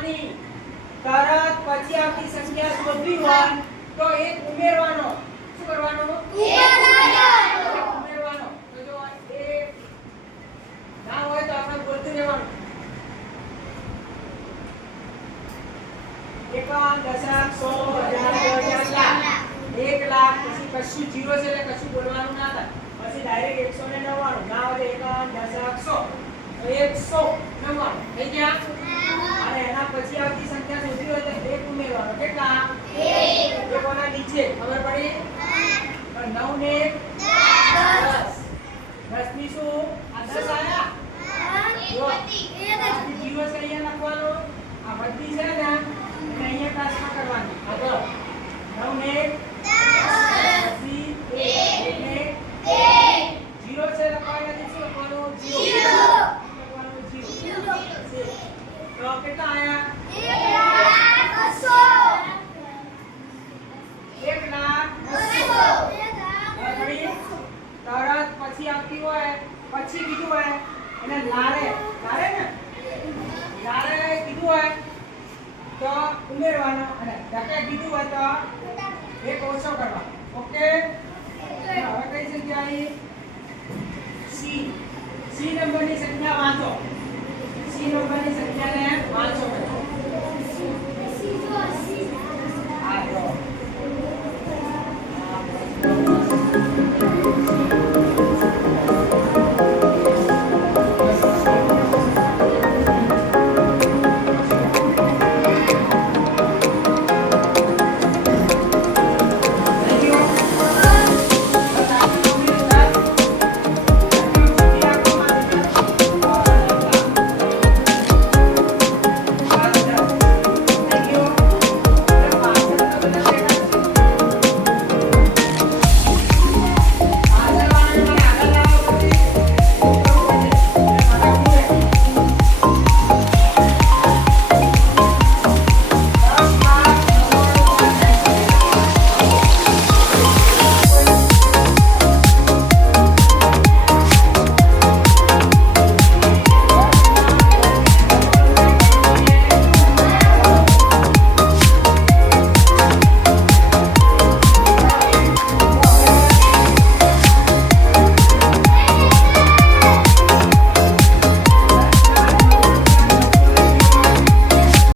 આની તરત પછી આવતી સંખ્યા શોધવી હોય તો એક ઉમેરવાનો. શું કરવાનો? ઉમેરવાનો. તો જો એક ના હોય તો આપણે બોલતું રહેવાનું. એકાવન, દશક, 100, 1000, 1,00,000 પછી કશું જીરો છે એટલે કશું બોલવાનું ના થાય. પછી ડાયરેક્ટ 199 ના હોય તો 51, 10, 100 તો 199 થઈ ગયા. અને એના પછી આવતી સંખ્યા શોધવી હોય તો એક ઉમેરવાનો. કેટલા? 1. એકોના નીચે ખબર પડી? 9 ને 10. 10 ની શું? આ 10 આયા? જો જીરો છે અહીંયા લખવાનો. આ બધી છે ને એને અહીંયા ટ્રાન્સફર કરવાની. આગળ 9 ને 10 પછી 1 ને 1 જીરો છે લખવાના છે. શું લખવાનું? જીરો લખવાનું. જીરો તો કેટલા આયા? 1,00,000. તરત પછી આવતી હોય પછી કીધું હોય એને લારે ને લારે કીધું હોય તો ઉમેરવાનો અને ધકે કીધું હોય તો એક ઓછો કરવાનો. ઓકે. હવે કઈ સંખ્યા આવી? સી નંબરની સંખ્યા વાંચો. સી નંબરની સંખ્યા